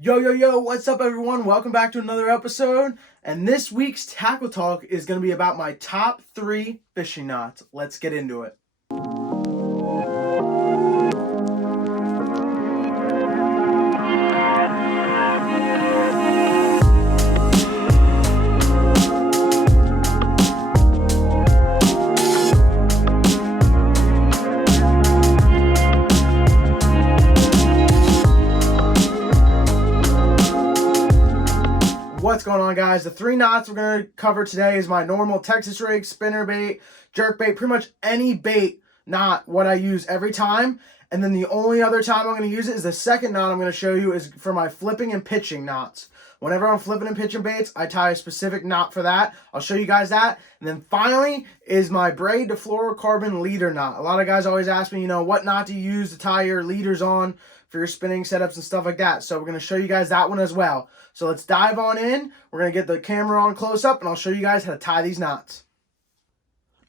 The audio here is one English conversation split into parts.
Yo, what's up everyone? Welcome back to another episode. And this week's Tackle Talk is going to be about my top 3 fishing knots. Let's get into it. What's going on, guys? The 3 knots we're going to cover today is my normal Texas rig, spinner bait, jerk bait, pretty much any bait knot what I use every time. And then the only other time I'm going to use it is the second knot I'm going to show you is for my flipping and pitching knots. Whenever I'm flipping and pitching baits, I tie a specific knot for that. I'll show you guys that. And then finally is my braid to fluorocarbon leader knot. A lot of guys always ask me, what knot do you use to tie your leaders on for your spinning setups and stuff like that. So we're going to show you guys that one as well. So let's dive on in. We're going to get the camera on close up and I'll show you guys how to tie these knots.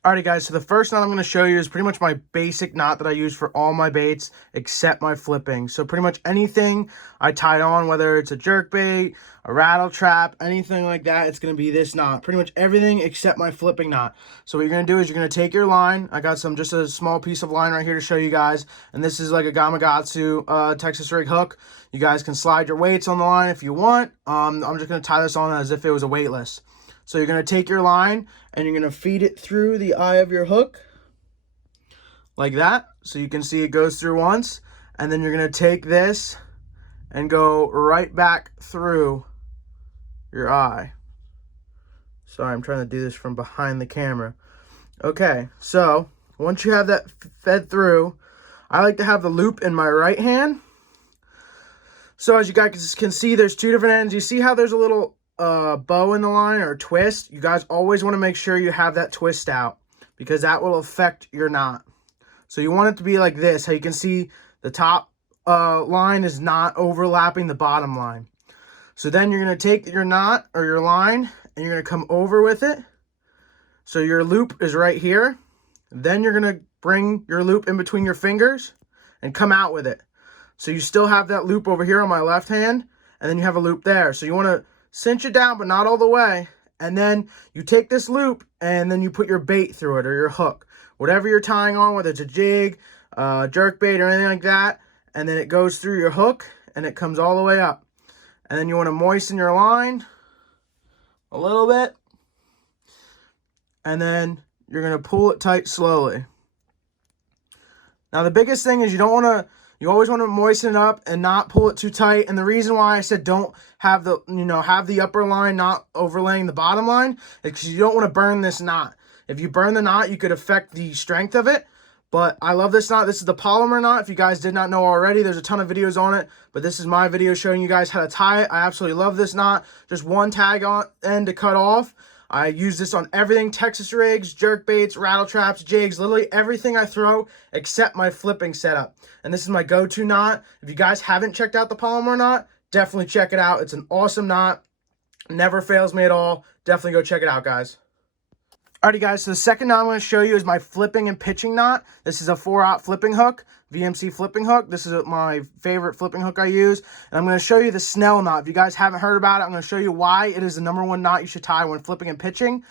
Alrighty guys, so the first knot I'm going to show you is pretty much my basic knot that I use for all my baits except my flipping. So pretty much anything I tie on, whether it's a jerk bait, a rattle trap, anything like that, it's going to be this knot. Pretty much everything except my flipping knot. So what you're going to do is you're going to take your line. I got just a small piece of line right here to show you guys. And this is like a Gamakatsu Texas rig hook. You guys can slide your weights on the line if you want. I'm just going to tie this on as if it was a weightless. So you're going to take your line and you're going to feed it through the eye of your hook like that. So you can see it goes through once. And then you're going to take this and go right back through your eye. Sorry, I'm trying to do this from behind the camera. Okay, so once you have that fed through, I like to have the loop in my right hand. So as you guys can see, there's 2 different ends. You see how there's a little bow in the line or twist? You guys always want to make sure you have that twist out because that will affect your knot. So you want it to be like this, how you can see the top line is not overlapping the bottom line. So then you're going to take your knot or your line and you're going to come over with it. So your loop is right here. Then you're going to bring your loop in between your fingers and come out with it. So you still have that loop over here on my left hand, and then you have a loop there. So you want to cinch it down, but not all the way. And then you take this loop, and then you put your bait through it, or your hook. Whatever you're tying on, whether it's a jig, jerk bait, or anything like that. And then it goes through your hook, and it comes all the way up. And then you want to moisten your line a little bit. And then you're going to pull it tight slowly. Now, the biggest thing is you always want to moisten it up and not pull it too tight. And the reason why I said don't have the upper line not overlaying the bottom line is because you don't want to burn this knot. If you burn the knot, you could affect the strength of it. But I love this knot. This is the Palomar knot. If you guys did not know already, there's a ton of videos on it. But this is my video showing you guys how to tie it. I absolutely love this knot. Just one tag on end to cut off. I use this on everything, Texas rigs, jerk baits, rattle traps, jigs, literally everything I throw except my flipping setup. And this is my go-to knot. If you guys haven't checked out the Palomar knot, definitely check it out. It's an awesome knot. Never fails me at all. Definitely go check it out, guys. Alrighty, guys, so the second knot I'm going to show you is my flipping and pitching knot. This is a 4-aught flipping hook, VMC flipping hook. This is my favorite flipping hook I use. And I'm going to show you the Snell knot. If you guys haven't heard about it, I'm going to show you why it is the #1 knot you should tie when flipping and pitching.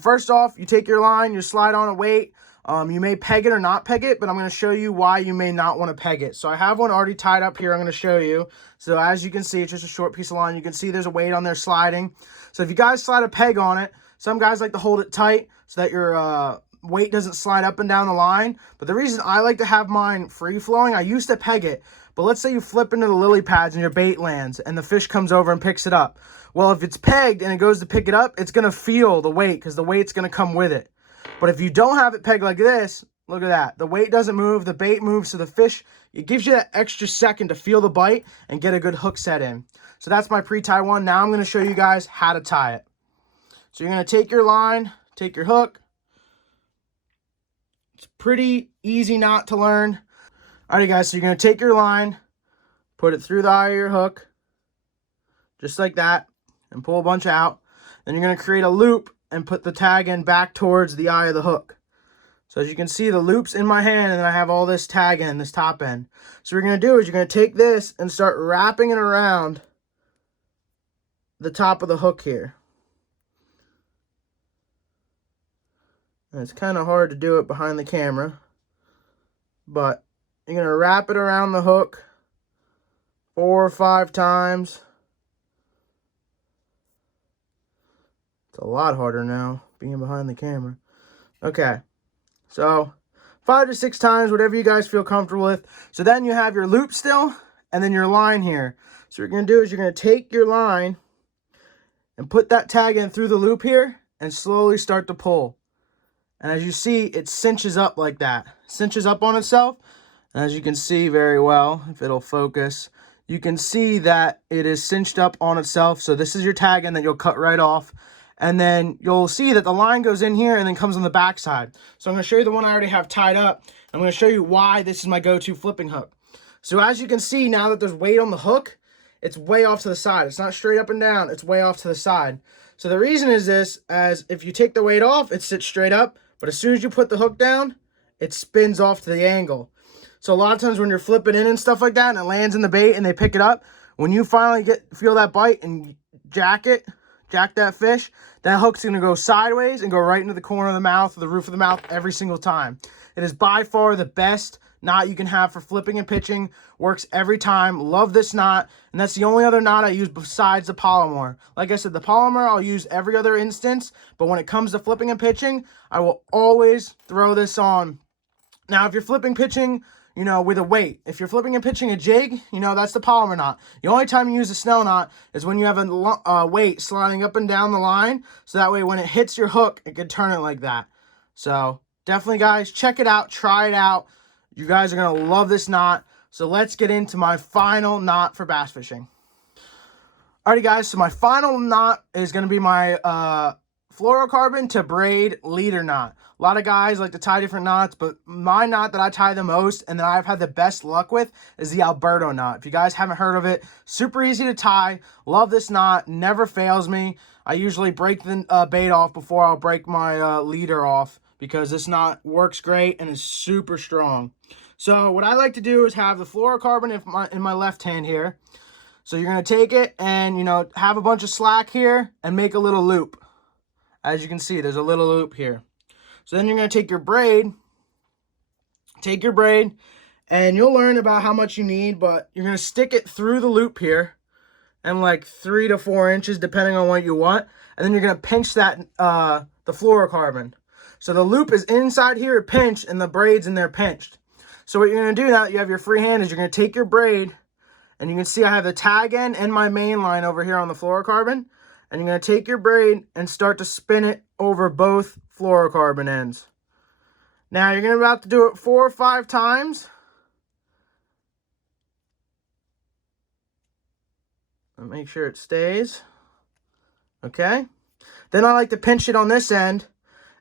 First off, you take your line, you slide on a weight. You may peg it or not peg it, but I'm going to show you why you may not want to peg it. So I have one already tied up here I'm going to show you. So as you can see, it's just a short piece of line. You can see there's a weight on there sliding. So if you guys slide a peg on it, some guys like to hold it tight so that your weight doesn't slide up and down the line. But the reason I like to have mine free-flowing, I used to peg it. But let's say you flip into the lily pads and your bait lands and the fish comes over and picks it up. Well, if it's pegged and it goes to pick it up, it's going to feel the weight because the weight's going to come with it. But if you don't have it pegged like this, look at that. The weight doesn't move, the bait moves, so the fish, it gives you that extra second to feel the bite and get a good hook set in. So that's my pre-tie one. Now I'm going to show you guys how to tie it. So you're going to take your line, take your hook. It's pretty easy knot to learn. Alright guys, so you're going to take your line, put it through the eye of your hook, just like that, and pull a bunch out. Then you're going to create a loop and put the tag in back towards the eye of the hook. So as you can see, the loop's in my hand, and then I have all this tag in, this top end. So what you're going to do is you're going to take this and start wrapping it around the top of the hook here. And it's kind of hard to do it behind the camera, but you're going to wrap it around the hook 4 or 5 times. It's a lot harder now being behind the camera. Okay, so 5 to 6 times, whatever you guys feel comfortable with. So then you have your loop still, and then your line here. So what you're going to do is you're going to take your line and put that tag in through the loop here and slowly start to pull. And as you see, it cinches up like that. Cinches up on itself. And as you can see very well, if it'll focus, you can see that it is cinched up on itself. So this is your tag end that you'll cut right off. And then you'll see that the line goes in here and then comes on the back side. So I'm going to show you the one I already have tied up. I'm going to show you why this is my go-to flipping hook. So as you can see, now that there's weight on the hook, it's way off to the side. It's not straight up and down. It's way off to the side. So the reason is this, as if you take the weight off, it sits straight up. But as soon as you put the hook down, it spins off to the angle. So a lot of times when you're flipping in and stuff like that and it lands in the bait and they pick it up, when you finally feel that bite and jack that fish, that hook's going to go sideways and go right into the corner of the mouth or the roof of the mouth every single time. It is by far the best knot you can have for flipping and pitching. Works every time. Love this knot. And that's the only other knot I use besides the Palomar. Like I said, the Palomar I'll use every other instance. But when it comes to flipping and pitching, I will always throw this on. Now, if you're flipping pitching, you know, with a weight. If you're flipping and pitching a jig, you know, that's the Palomar knot. The only time you use a Snell knot is when you have a weight sliding up and down the line. So that way when it hits your hook, it can turn it like that. So definitely, guys, check it out. Try it out. You guys are going to love this knot. So let's get into my final knot for bass fishing. Alrighty, guys. So my final knot is going to be my fluorocarbon to braid leader knot. A lot of guys like to tie different knots, but my knot that I tie the most and that I've had the best luck with is the Alberto knot. If you guys haven't heard of it, super easy to tie. Love this knot. Never fails me. I usually break the bait off before I'll break my leader off because this knot works great and is super strong. So what I like to do is have the fluorocarbon in my left hand here. So you're going to take it and, you know, have a bunch of slack here and make a little loop. As you can see, there's a little loop here. So then you're going to take your braid, and you'll learn about how much you need, but you're going to stick it through the loop here and like 3 to 4 inches, depending on what you want. And then you're going to pinch that, the fluorocarbon. So the loop is inside here pinched and the braid's in there pinched. So what you're going to do now that you have your free hand is you're going to take your braid, and you can see I have the tag end and my main line over here on the fluorocarbon. And you're going to take your braid and start to spin it over both fluorocarbon ends. Now you're going to about to do it 4 or 5 times. And make sure it stays. Okay. Then I like to pinch it on this end.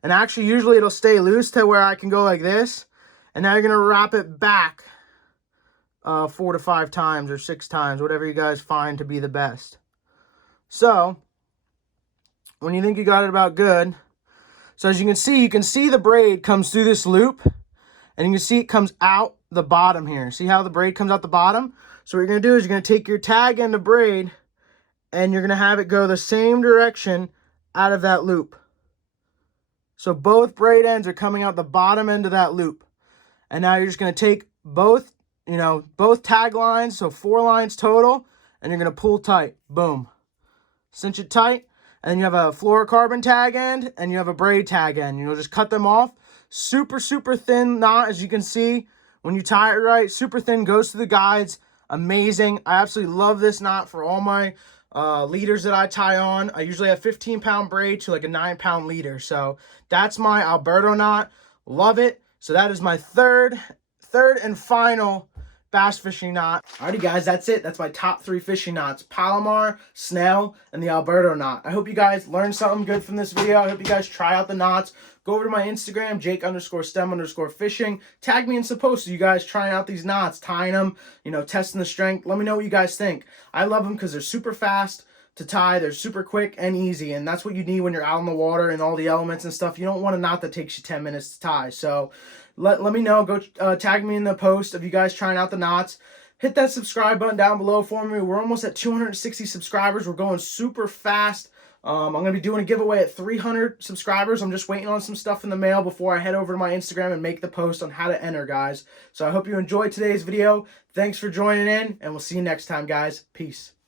And actually usually it'll stay loose to where I can go like this. And now you're going to wrap it back 4 to 5 times or 6 times, whatever you guys find to be the best. So when you think you got it about good, so as you can see the braid comes through this loop, and you can see it comes out the bottom here. See how the braid comes out the bottom? So what you're going to do is you're going to take your tag end of braid, and you're going to have it go the same direction out of that loop. So both braid ends are coming out the bottom end of that loop. And now you're just going to take both tag lines, so 4 lines total, and you're going to pull tight. Boom. Cinch it tight. And then you have a fluorocarbon tag end and you have a braid tag end. You'll just cut them off. Super, super thin knot, as you can see. When you tie it right, super thin, goes to the guides. Amazing. I absolutely love this knot for all my leaders that I tie on. I usually have 15-pound braid to like a 9-pound leader. So that's my Alberto knot. Love it. So that is my third and final bass fishing knot. Alrighty, guys, that's it. That's my top 3 fishing knots: Palomar, Snell, and the Alberto knot. I hope you guys learned something good from this video. I hope you guys try out the knots. Go over to my Instagram, Jake_stem_fishing. Tag me in some posts of you guys trying out these knots, tying them, you know, testing the strength. Let me know what you guys think. I love them because they're super fast to tie. They're super quick and easy, and that's what you need when you're out in the water and all the elements and stuff. You don't want a knot that takes you 10 minutes to tie. So let me know. Go tag me in the post of you guys trying out the knots. hit that subscribe button down below for me. We're almost at 260 subscribers. We're going super fast. I'm going to be doing a giveaway at 300 subscribers. I'm just waiting on some stuff in the mail before I head over to my Instagram and make the post on how to enter, guys. So I hope you enjoyed today's video. Thanks for joining in, and we'll see you next time, guys. Peace.